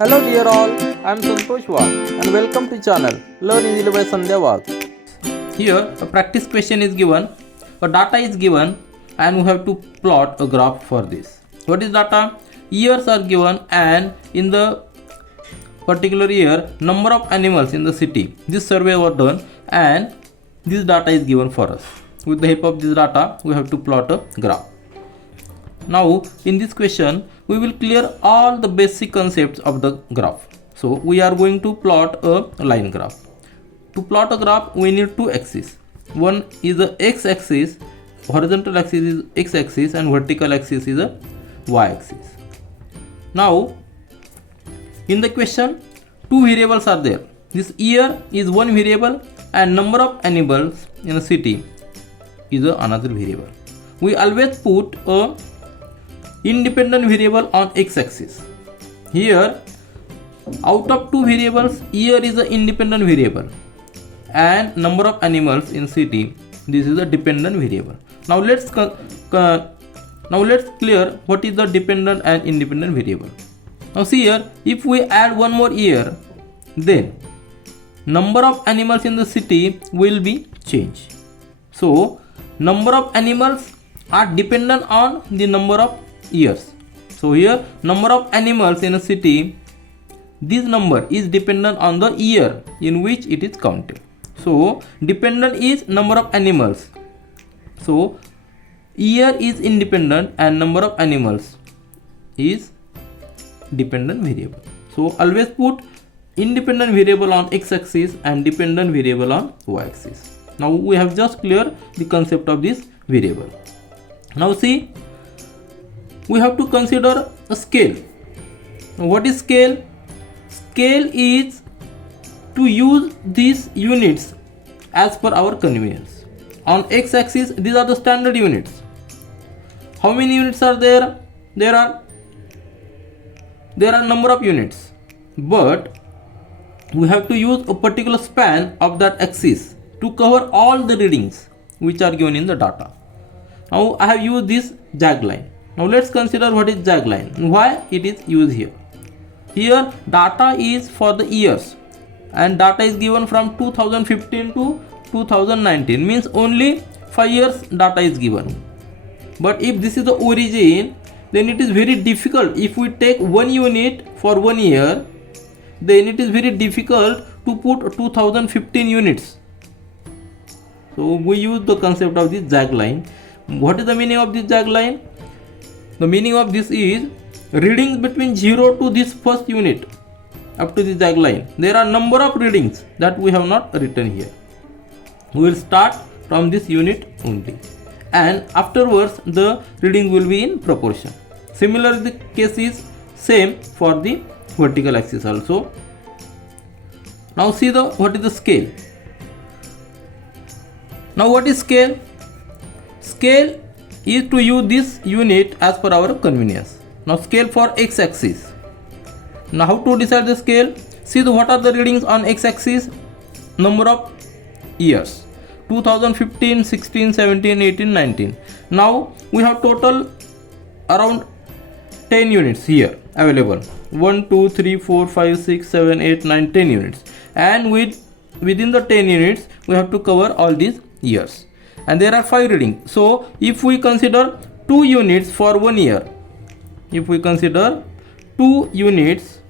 Hello dear all, I am Santosh Wagh and welcome to channel Learn Easily by Sandhya Wagh. Here a practice question is given, a data is given and we have to plot a graph for this. What is data? Years are given and in the particular year number of animals in the city. This survey was done and this data is given for us. With the help of this data we have to plot a graph. Now in this question we will clear all the basic concepts of the graph. So we are going to plot a line graph. To plot a graph we need two axes. One is the x-axis, horizontal axis is x-axis and vertical axis is a y-axis. Now in the question two variables are there. This year is one variable and number of animals in a city is another variable. We always put a independent variable on x-axis. Here out of two variables, year is an independent variable and number of animals in city, this is a dependent variable. Now let's clear what is the dependent and independent variable. Now see here, if we add one more year, then number of animals in the city will be changed. So number of animals are dependent on the number of years. So here number of animals in a city, this number is dependent on the year in which it is counted. So dependent is number of animals. So year is independent and number of animals is dependent variable. So always put independent variable on x-axis and dependent variable on y-axis. Now we have just cleared the concept of this variable. Now see, we have to consider a scale. Now what is scale? Scale is to use these units as per our convenience. On x-axis these are the standard units. How many units are there? There are number of units, but we have to use a particular span of that axis to cover all the readings which are given in the data. Now I have used this jag line. Now let's consider what is jag line and why it is used here. Here data is for the years and data is given from 2015 to 2019, means only 5 years data is given. But if this is the origin, then it is very difficult. If we take one unit for 1 year, then it is very difficult to put 2015 units. So we use the concept of this jag line. What is the meaning of this jag line? The meaning of this is readings between 0 to this first unit up to the jag line. There are number of readings that we have not written here. We will start from this unit only and afterwards the reading will be in proportion. Similarly the case is same for the vertical axis also. Now see what is the scale. Now what is scale? Scale is to use this unit as per our convenience. Now scale for x-axis. Now how to decide the scale? See what are the readings on x-axis? Number of years. 2015, 16, 17, 18, 19. Now we have total around 10 units here available. 1, 2, 3, 4, 5, 6, 7, 8, 9, 10 units. And within the 10 units we have to cover all these years. And there are 5 readings. So if we consider 2 units for 1 year, if we consider 2 units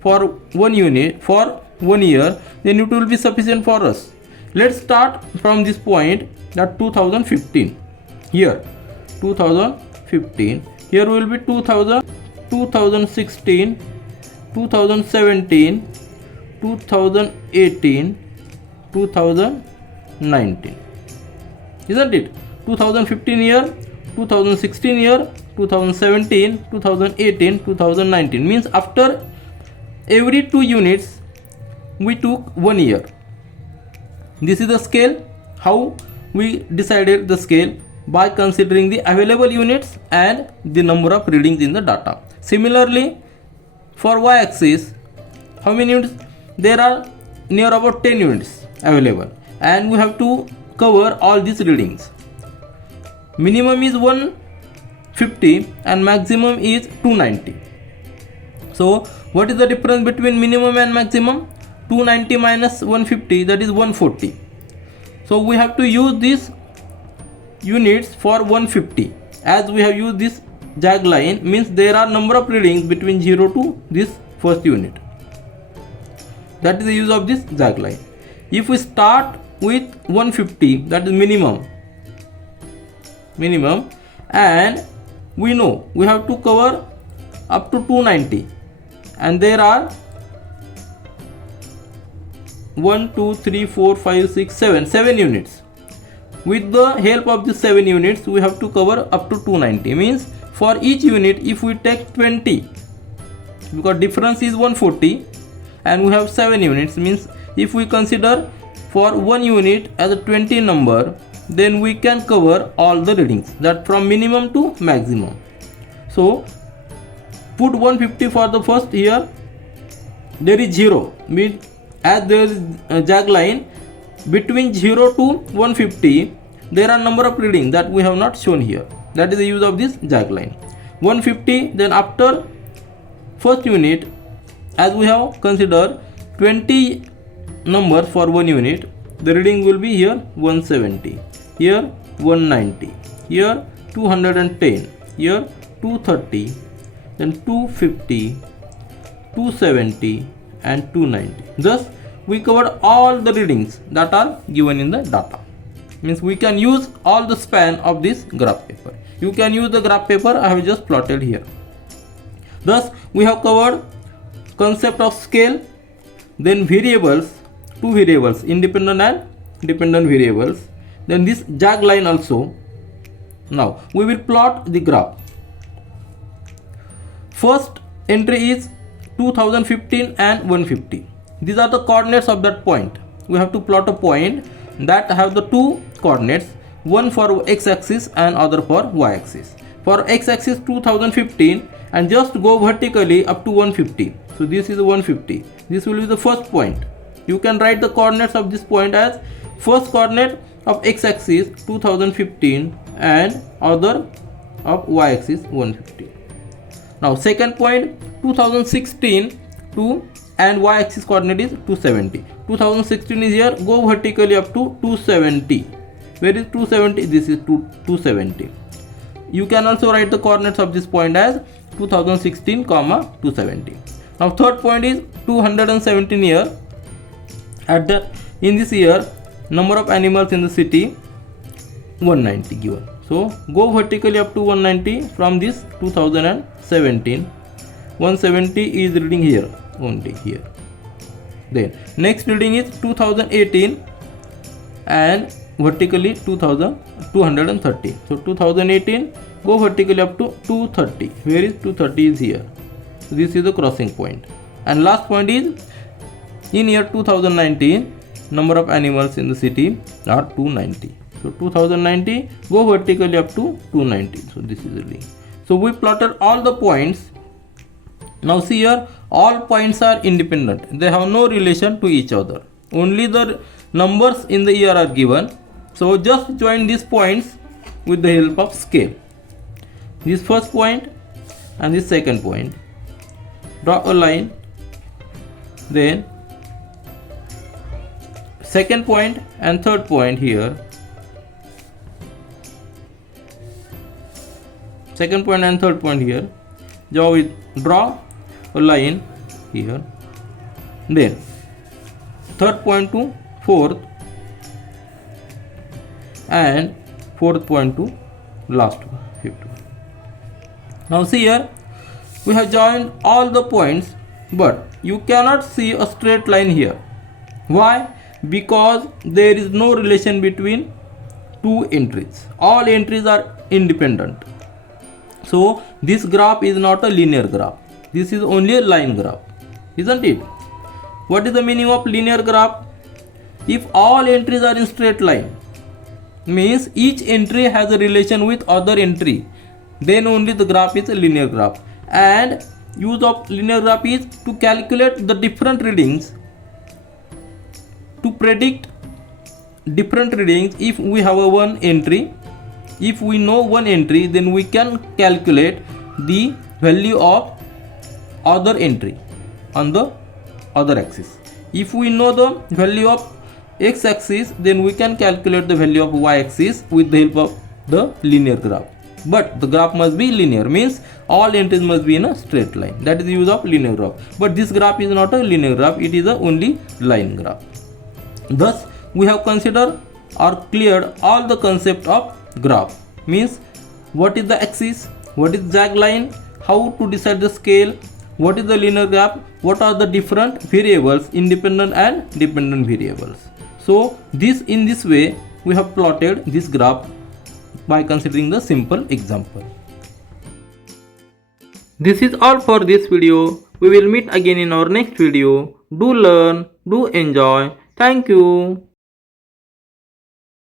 for 1 unit for 1 year, then it will be sufficient for us. Let's start from this point, that 2015. Here 2015. Here will be 2016, 2017, 2018, 2019. Isn't it? 2015 year, 2016 year, 2017, 2018, 2019. Means after every 2 units we took 1 year. This is the scale. How we decided the scale? By considering the available units and the number of readings in the data. Similarly for y-axis, how many units? There are near about 10 units available and we have to cover all these readings. Minimum is 150 and maximum is 290. So What is the difference between minimum and maximum? 290 minus 150, that is 140. So we have to use these units for 150. As we have used this jag line, means there are number of readings between 0 to this first unit. That is the use of this jag line. If we start with 150, that is minimum, and we know we have to cover up to 290, and there are 1 2 3 4 5 6 7 units. With the help of the 7 units we have to cover up to 290. Means for each unit, if we take 20, because difference is 140 and we have 7 units, means if we consider for one unit as a 20 number, then we can cover all the readings, that from minimum to maximum. So put 150 for the first. Here there is 0, means as there is a jag line between 0 to 150, there are number of readings that we have not shown here. That is the use of this jag line. 150, then after first unit, as we have considered 20 numbers for one unit, the reading will be here 170, here 190, here 210, here 230, then 250, 270 and 290. Thus we covered all the readings that are given in the data. Means we can use all the span of this graph paper. You can use the graph paper I have just plotted here. Thus we have covered concept of scale, then variables, two variables, independent and dependent variables, then this jag line also. Now we will plot the graph. First entry is 2015 and 150. These are the coordinates of that point. We have to plot a point that have the two coordinates, one for x-axis and other for y-axis. For x-axis 2015, and just go vertically up to 150. So this is 150. This will be the first point. You can write the coordinates of this point as first coordinate of x-axis 2015 and other of y-axis 150. Now second point 2016 to and y-axis coordinate is 270. 2016 is here, go vertically up to 270. Where is 270? This is 270. You can also write the coordinates of this point as 2016 comma 270. Now third point is 217 here. In this year, number of animals in the city 190 given. So go vertically up to 190 from this 2017. 170 is reading here, only here. Then next reading is 2018 and vertically 230. So 2018, go vertically up to 230. Where is 230? Is here. So this is the crossing point. And last point is in year 2019, number of animals in the city are 290. So 2090, go vertically up to 290. So this is the link. So we plotted all the points. Now see here, all points are independent. They have no relation to each other. Only the numbers in the year are given. So just join these points with the help of scale. This first point and this second point. Draw a line. Then second point and third point here. Second point and third point here. Draw a line here. Then third point to fourth and fourth point to last fifth. Now see here, we have joined all the points, but you cannot see a straight line here. Why? Because there is no relation between two entries. All entries are independent. So this graph is not a linear graph. This is only a line graph, isn't it? What is the meaning of linear graph? If all entries are in straight line, means each entry has a relation with other entry, then only the graph is a linear graph. And use of linear graph is to calculate the different readings, to predict different readings. If we have a one entry, if we know one entry, then we can calculate the value of other entry. on the other axis. If we know the value of x axis, then we can calculate the value of y axis with the help of the linear graph. But the graph must be linear, means all entries must be in a straight line. That is the use of linear graph. But this graph is not a linear graph, it is a only line graph. Thus we have considered or cleared all the concept of graph, means what is the axis, what is jag line, how to decide the scale, what is the linear graph, what are the different variables, independent and dependent variables. So in this way we have plotted this graph by considering the simple example. This is all for this video. We will meet again in our next video. Do learn, do enjoy. Thank you.